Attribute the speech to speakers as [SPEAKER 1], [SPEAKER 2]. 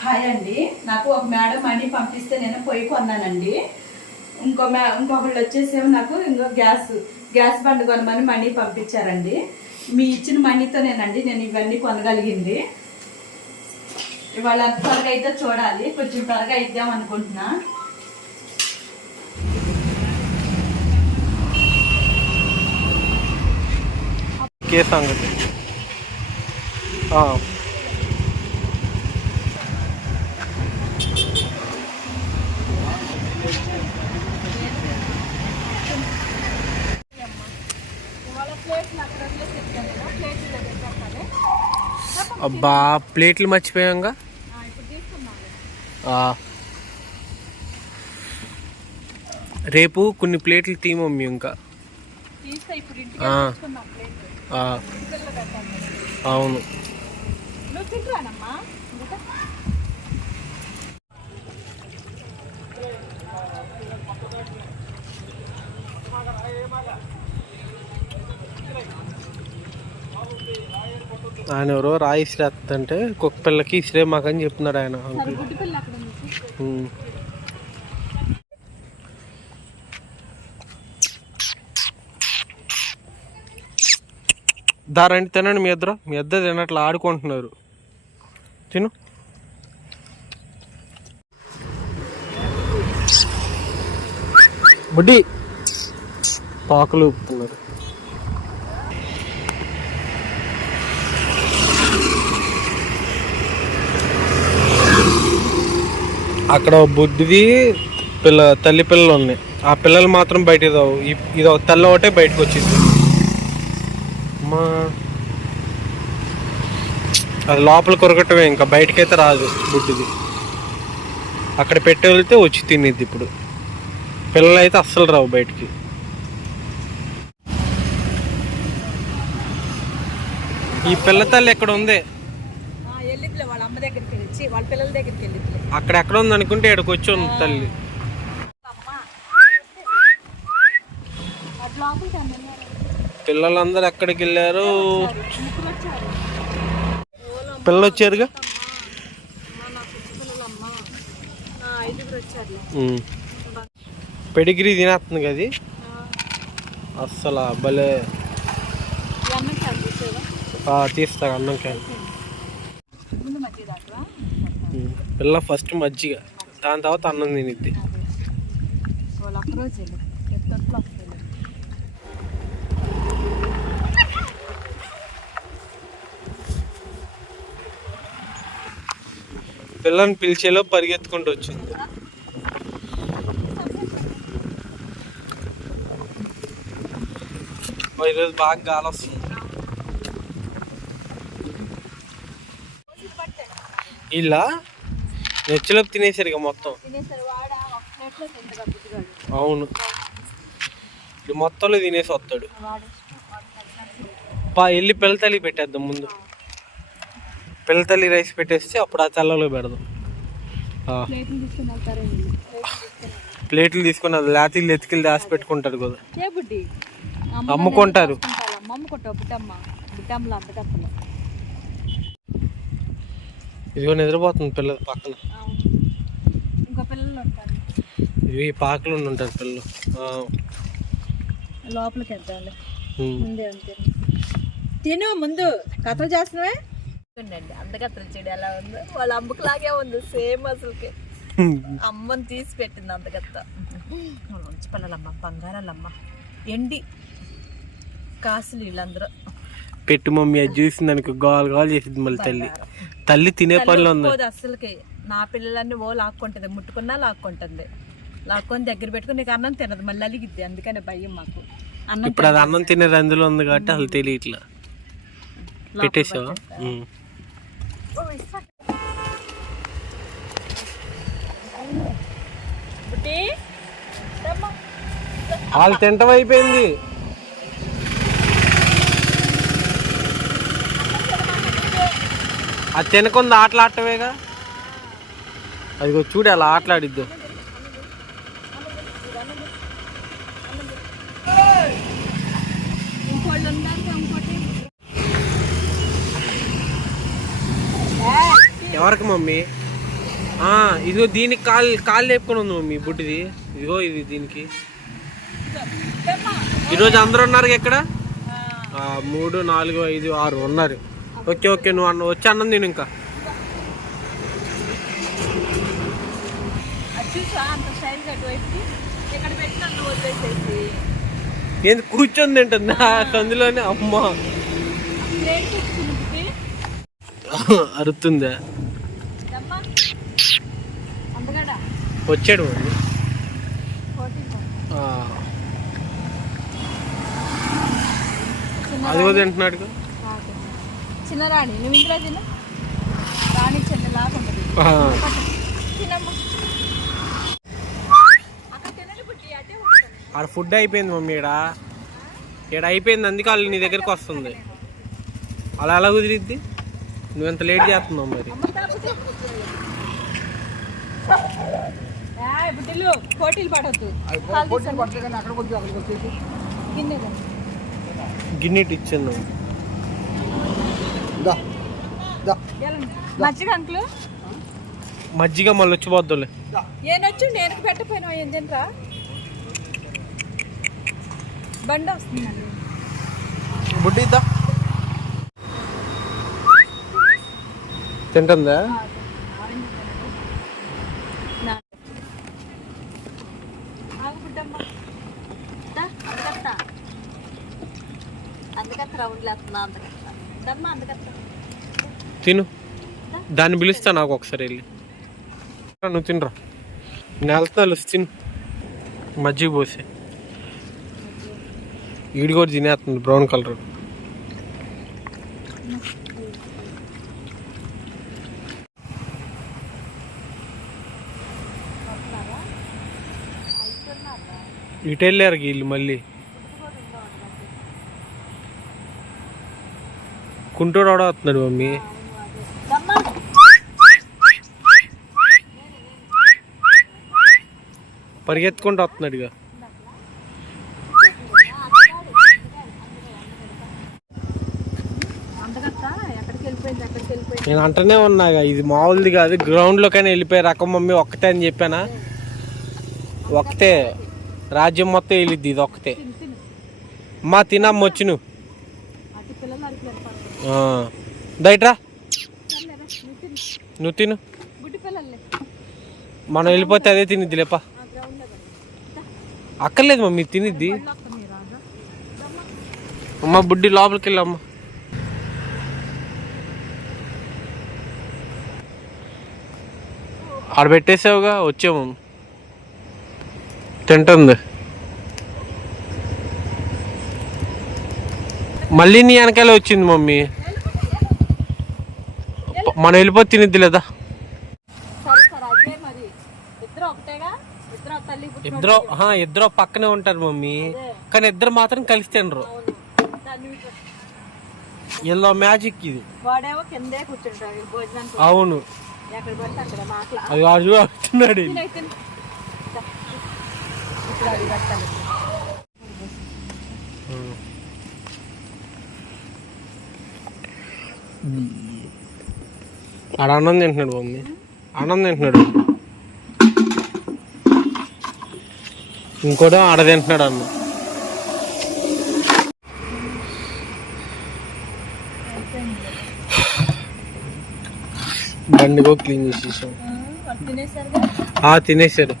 [SPEAKER 1] Hi అండి. నాకు ఒక మేడం మనీ పంపిస్తే నేను పొయ్యి కొన్నానండి. ఇంకో మే ఇంకొకళ్ళు వచ్చేసేమో నాకు ఇంకో గ్యాస్ గ్యాస్ బండ్ కొనమని మనీ పంపించారండి. మీ ఇచ్చిన మనీతోనేనండి నేను ఇవన్నీ కొనగలిగింది. ఇవాళ త్వరగా అయితే చూడాలి. కొంచెం త్వరగా ఇద్దాం అనుకుంటున్నా.
[SPEAKER 2] के అబ్బా ప్లేట్లు మర్చిపోయాంగా. రేపు కొన్ని ప్లేట్లు తీ మమ్మీ ఇంకా.
[SPEAKER 1] తీస్తే ఇప్పుడు ఇంటికి ఆ. తెచ్చుకుందాం ప్లేట్. ఆ, పిల్లలు
[SPEAKER 2] పెట్టాలి. అవును నువ్వు తింటురానమ్మా ఇంకా ఆయన ఎవరో రాయి ఇసిరేస్తుంటే కుక్క పిల్లకి ఇసిరే మాకని చెప్తున్నాడు ఆయన. దారండి తినండి మీ ఇద్దరు. మీ ఇద్దరు తినట్లు ఆడుకుంటున్నారు. తిను. బుడ్డి పాకులు ఊపుతున్నారు. అక్కడ బుద్ధిది పిల్ల తల్లి పిల్లలు ఉన్నాయి. ఆ పిల్లలు మాత్రం బయటకు రావు. ఇది ఒక తెల్ల ఒకటే బయటకు వచ్చింది. మా అది లోపల కొరకటమే ఇంకా బయటకైతే రాదు బుడ్డిది అక్కడ పెట్టి వెళ్తే వచ్చి తినేది ఇప్పుడు. పిల్లలు అయితే అస్సలు రావు బయటికి. ఈ పిల్ల తల్లి ఎక్కడ ఉంది?
[SPEAKER 1] వాళ్ళ అమ్మ వెళ్ళి వాళ్ళ పిల్లల దగ్గరికి వెళ్ళిద్దిలే
[SPEAKER 2] అక్కడ ఎక్కడ ఉంది అనుకుంటే ఇక్కడికి వచ్చి ఉంది తల్లి. పిల్లలందరూ ఎక్కడికి వెళ్ళారు? పిల్లలు వచ్చారుగా. పెడిగ్రీ తినేస్తుంది కదా అస్సలు భలే. తీస్తా అన్నం క్యాన్. పిల్ల ఫస్ట్ మజ్జిగ. దాని తర్వాత అన్నం తినిద్ది. పిల్లని పిలిచేలో పరిగెత్తుకుంటూ వచ్చింది. ఈరోజు బాగా గాలి వస్తుంది. ఇలా నెచ్చలోకి తినేసారు ఇక మొత్తం. అవును. ఇది మొత్తంలో తినేసి వస్తాడు. పా వెళ్ళి పిల్లతల్లి పెట్టేద్దాం ముందు. పిల్లతల్లి రైస్ పెట్టేస్తే అప్పుడు ఆ చల్లలో పెడదాం. ప్లేట్లు తీసుకుని వెళ్తారు వీళ్ళు. ప్లేట్లు తీసుకుని ప్లేట్లు తీసుకుని అది లాతీలు ఎత్తుకెళ్ళి దాచి పెట్టుకుంటారు కదా. అమ్ముకుంటారు. అమ్ముకుంటావు ఇదిగో నిద్రపోతుంది పిల్లలు పక్కన. ఇంకో పిల్లలు ఉంటారు. ఇవి పాకలు ఉంటారు పిల్లలు. లోపలికి
[SPEAKER 1] వెళ్తాను అంతే. తిను ముందు. కథలు చేస్తున్నావే? ఉండండి. అందకత్ర చెడు ఎలా ఉందో. వాళ్ళ అమ్మకు లాగే ఉంది. సేమ్ అసలుకి. అమ్మని తీసి పెట్టింది అందగత్త మంచి పిల్లలమ్మ బంగారాలమ్మ. ఎండి. కాసులు వీళ్ళందరూ.
[SPEAKER 2] పెట్టి మమ్మీ అది చూసింది అనుకో గోల్ గోల్ చేసింది మళ్ళీ తల్లి. తల్లి తినే పనిలో ఉంది. అసలుకి
[SPEAKER 1] నా పిల్లలన్నీ ఓ లాక్కుంటుంది ముట్టుకున్నా లాక్కుంటుంది. లాక్కొని దగ్గర పెట్టుకుని నీకు అన్నం తినదు మళ్ళీ అలిగిద్ది. అందుకనే భయం మాకు.
[SPEAKER 2] అన్నం ఇప్పుడు అది అన్నం తినే రందులో ఉంది కాబట్టి అసలు తెలియట్లా. పెట్టేసావా. వాళ్ళు తింటం అయిపోయింది. అది తినకుండా ఆటలాడటమేగా? అదిగో చూడు అలా ఆటలాడిద్దు. ఎవరికి మమ్మీ? ఇదిగో దీనికి కాలు కాలు లేపుకొని ఉంది మమ్మీ బుడ్డిది. ఇదిగో ఇది దీనికి. ఈరోజు అందరు ఉన్నారు ఇక్కడ మూడు నాలుగు ఐదు ఆరు ఉన్నారు. ఓకే ఓకే నువ్వు అన్న వచ్చి అన్నం తిను ఇంకా. అది ఏంది కూర్చొని తింటుంది? ఆ. సందులోనే అమ్మ. అరుతుందా. వచ్చాడు ఆ, అదిగో తింటున్నాడు చిన్న రాణి నువ్వు తిను. రాణి చెల్లెలాగా ఉంటుంది. తినమ్మా. ఆడ ఫుడ్ అయిపోయింది మమ్మీ ఈడ. ఈడ అయిపోయింది అందుకే వాళ్ళు నీ దగ్గరికి వస్తుంది. అలా ఎలా కుదిరిద్ది. నువ్వు ఎంత లేట్ చేస్తున్నావు మరి? పోటీలు పడొద్దు. గిన్నె ఇచ్చాను? మజ్జిగ అంకులు? మజ్జిగ మళ్ళీ వచ్చిపోద్దులే
[SPEAKER 1] ఏనొచ్చు నేను పెట్టపోయినా ఏంటంట్రా
[SPEAKER 2] బండి వస్తుందండి. బుడ్డి ఇద్దా. తింటుందా? అందుకత్త రౌండ్లు వేస్తున్నా అందుకత్త. దమ్మా అందుకత్త. తిను. దాన్ని పిలుస్తా నాకు ఒకసారి వెళ్ళి. నువ్వు తినరా? నేలతో తిను. మజ్జిగ పోసి. ఈడి కూడా తినేస్తుంది బ్రౌన్ కలర్. ఇటు వెళ్ళారు వీళ్ళు మళ్ళీ? కుంటూరు కూడా వస్తున్నాడు మమ్మీ. పరిగెత్తుకుంటూ వస్తున్నాడు ఇక. నేను అంటనే ఉన్నాగా ఇది మామూలుది కాదు. గ్రౌండ్లోకైనా వెళ్ళిపోయే రకం మమ్మీ ఒక్కతే అని చెప్పానా? ఒక్కతే రాజ్యం మొత్తం వెళ్ళిద్ది ఇది ఒక్కతే మా తినమ్మ వచ్చి నువ్వు అరిపోయారు బయటరా నువ్వు తిను. మనం వెళ్ళిపోతే అదే తినిద్ది లేప అక్కర్లేదు మమ్మీ తినిద్ది. అమ్మ బుడ్డి లోపలికి వెళ్ళమ్మ. ఆడ పెట్టేసావుగా వచ్చాము. తింటుంది. మళ్ళీ నీ వెనకాలే వచ్చింది మమ్మీ. మనం వెళ్ళిపోతే తినిద్ది లేదా? ఇద్దరు ఇద్దరు పక్కనే ఉంటారు మమ్మీ. కానీ ఇద్దరు మాత్రం కలిసి తినరు. ఎల్లో మ్యాజిక్ ఇది. అవును. అది వాడు. తినైతే ఇప్పుడు అది పెట్టాలి ఆడ అన్నం తింటున్నాడు మమ్మీ అన్నం తింటున్నాడు. ఇంకోటి ఆడ తింటున్నాడు అన్న. బండి కూడా క్లీన్ చేసేసాం. తినేసాడు